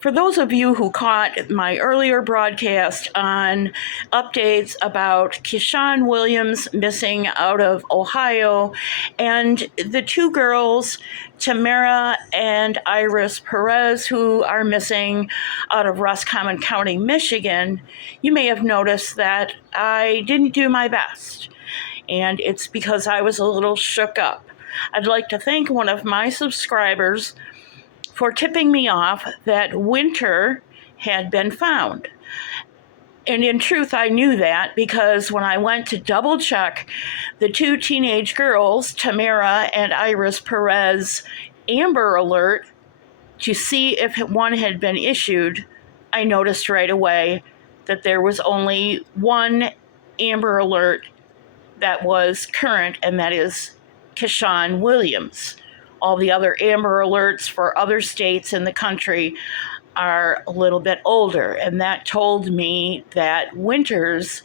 For those of you who caught my earlier broadcast on updates about Keyshawn Williams missing out of Ohio and the two girls, Tamara and Iris Perez, who are missing out of Roscommon County, Michigan, you may have noticed that I didn't do my best. And it's because I was a little shook up. I'd like to thank one of my subscribers for tipping me off that Wynter had been found. And in truth, I knew that because when I went to double check the two teenage girls, Tamara and Iris Perez, Amber Alert to see if one had been issued, I noticed right away that there was only one Amber Alert that was current, and that is Keyshawn Williams. All the other Amber Alerts for other states in the country are a little bit older, and that told me that Wynter's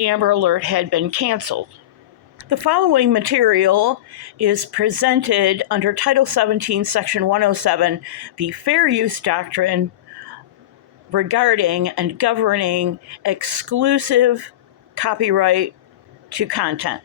Amber Alert had been canceled. The following material is presented under Title 17, Section 107, the Fair Use Doctrine regarding and governing exclusive copyright to content.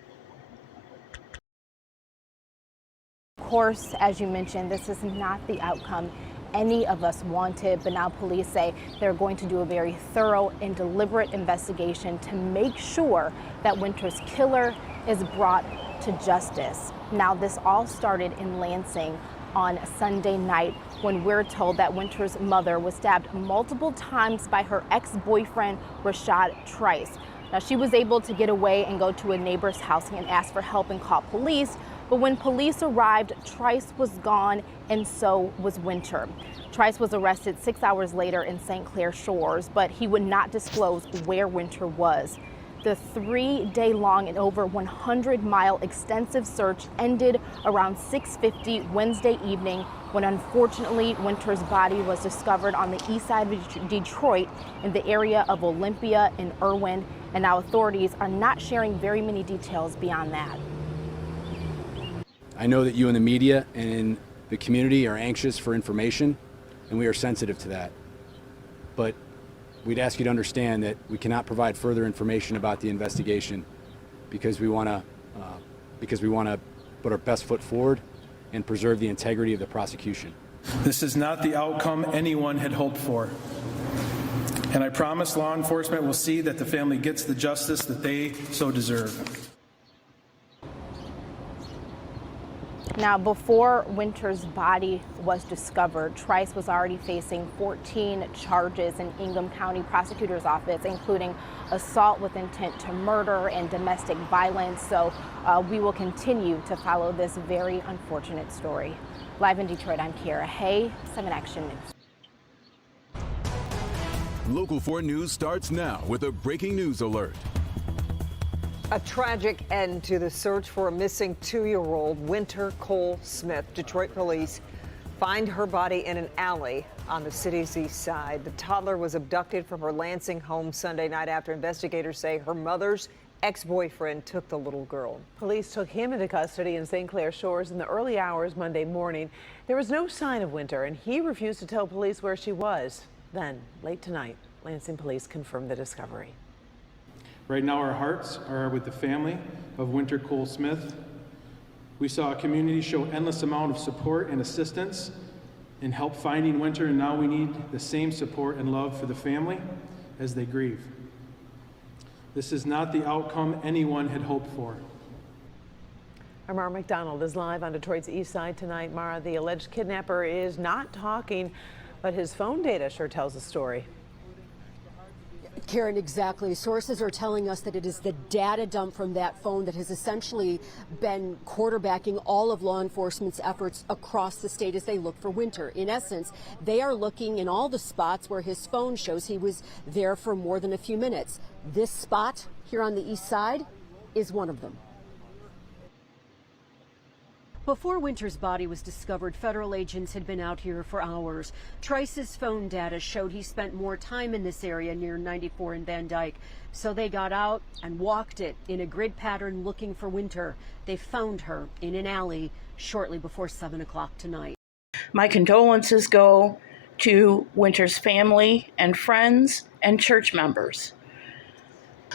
Of course, as you mentioned, this is not the outcome any of us wanted, but now police say they're going to do a very thorough and deliberate investigation to make sure that Wynter's killer is brought to justice. Now, this all started in Lansing on Sunday night when we're told that Wynter's mother was stabbed multiple times by her ex-boyfriend, Rashad Trice. Now, she was able to get away and go to a neighbor's house and ask for help and call police. But when police arrived, Trice was gone, and so was Wynter. Trice was arrested 6 hours later in St. Clair Shores, but he would not disclose where Wynter was. The 3-day-long and over 100-mile extensive search ended around 6:50 Wednesday evening when unfortunately Wynter's body was discovered on the east side of Detroit in the area of Olympia and Irwin, and now authorities are not sharing very many details beyond that. I know that you in the media and the community are anxious for information, and we are sensitive to that. But we'd ask you to understand that we cannot provide further information about the investigation because we want to put our best foot forward and preserve the integrity of the prosecution. This is not the outcome anyone had hoped for. And I promise law enforcement will see that the family gets the justice that they so deserve. Now, before Wynter's body was discovered, Trice was already facing 14 charges in Ingham County Prosecutor's Office, including assault with intent to murder and domestic violence. So we will continue to follow this very unfortunate story. Live in Detroit, I'm Kara Hay, 7 Action News. Local 4 News starts now with a breaking news alert. A tragic end to the search for a missing 2-year-old Wynter Cole Smith. Detroit police find her body in an alley on the city's east side. The toddler was abducted from her Lansing home Sunday night after investigators say her mother's ex-boyfriend took the little girl. Police took him into custody in St. Clair Shores in the early hours Monday morning. There was no sign of Wynter, and he refused to tell police where she was. Then, late tonight, Lansing police confirmed the discovery. Right now, our hearts are with the family of Wynter Cole Smith. We saw a community show endless amount of support and assistance in help finding Wynter, and now we need the same support and love for the family as they grieve. This is not the outcome anyone had hoped for. Our Mara McDonald is live on Detroit's east side tonight. Mara, the alleged kidnapper is not talking, but his phone data sure tells a story. Karen, exactly. Sources are telling us that it is the data dump from that phone that has essentially been quarterbacking all of law enforcement's efforts across the state as they look for Wynter. In essence, they are looking in all the spots where his phone shows he was there for more than a few minutes. This spot here on the east side is one of them. Before Wynter's body was discovered, federal agents had been out here for hours. Trice's phone data showed he spent more time in this area near 94 and Van Dyke. So they got out and walked it in a grid pattern looking for Wynter. They found her in an alley shortly before 7 o'clock tonight. My condolences go to Wynter's family and friends and church members.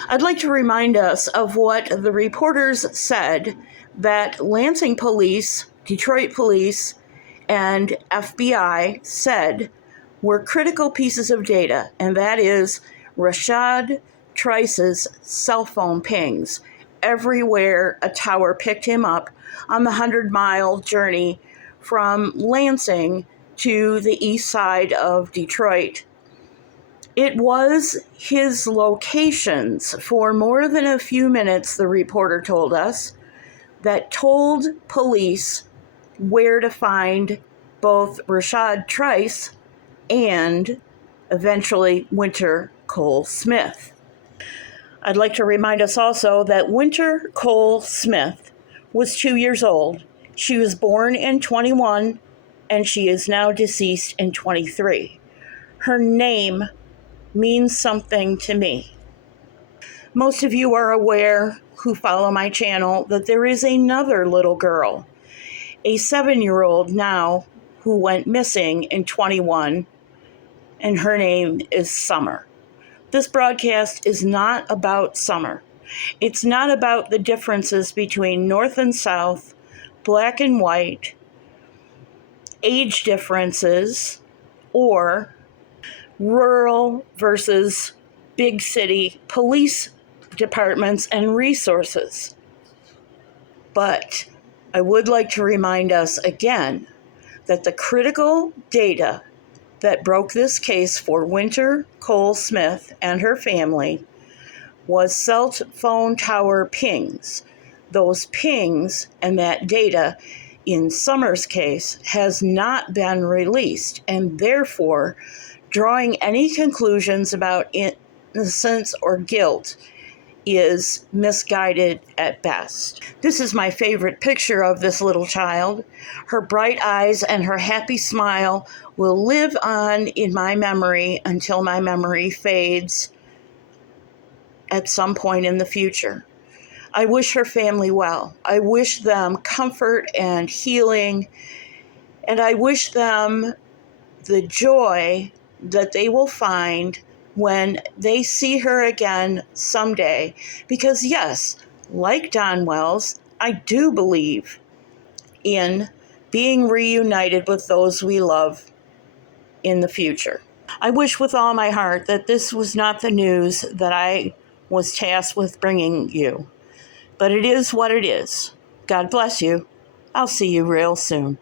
I'd like to remind us of what the reporters said that Lansing police, Detroit police, and FBI said were critical pieces of data, and that is Rashad Trice's cell phone pings everywhere a tower picked him up on the 100-mile journey from Lansing to the east side of Detroit. It was his locations for more than a few minutes, the reporter told us, that told police where to find both Rashad Trice and eventually Wynter Cole Smith. I'd like to remind us also that Wynter Cole Smith was 2 years old. She was born in 21 and she is now deceased in 23. Her name means something to me. Most of you are aware who follow my channel that there is another little girl, a 7-year-old now, who went missing in 21, and her name is Summer. This broadcast is not about Summer. It's not about the differences between North and South, black and white, age differences, or rural versus big city police departments and resources. But I would like to remind us again that the critical data that broke this case for Wynter Cole Smith and her family was cell phone tower pings. Those pings and that data in Summer's case has not been released, and therefore drawing any conclusions about innocence or guilt is misguided at best. This is my favorite picture of this little child. Her bright eyes and her happy smile will live on in my memory until my memory fades at some point in the future. I wish her family well. I wish them comfort and healing, and I wish them the joy that they will find when they see her again someday. Because yes, like Don Wells, I do believe in being reunited with those we love in the future. I wish with all my heart that this was not the news that I was tasked with bringing you. But it is what it is. God bless you. I'll see you real soon.